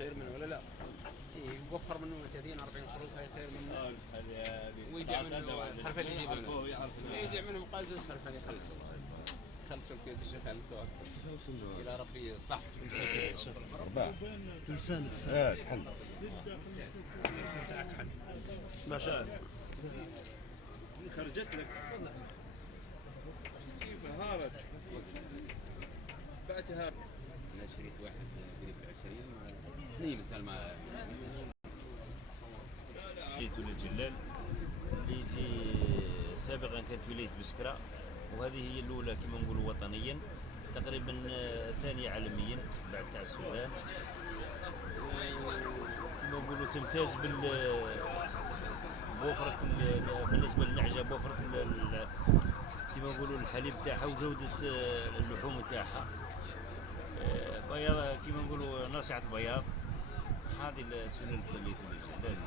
خير منه ولا لا؟ إيه يوفر منه 30 40 قروش هاي خير منه. ويبيع منه الحرف اللي يجيب منه. يبيع منهم قال زوج حرف اللي يخلصوا كيف يخلصوا أكثر. إلى ربي يصلح. أربعة. لسانك حل. تاعك حل. ما شاء الله. خرجت لك. هارج. بعتها. أنا شريت واحد قريب 20 اثنين مثل ما ولاية الجلال اللي سابقا كانت ولاية بسكرة، وهذه هي الأولى كما نقولوا وطنيا، تقريبا ثانية عالميا بعد تاع السودان. كما نقولوا تمتاز بوفرة بالنسبة للنعجة، بوفرة كما نقولوا الحليب تاعها وجودة اللحوم تاعها. بياض كما نقولوا ناصعة البياض. هذه سلالة ولاية الجلال.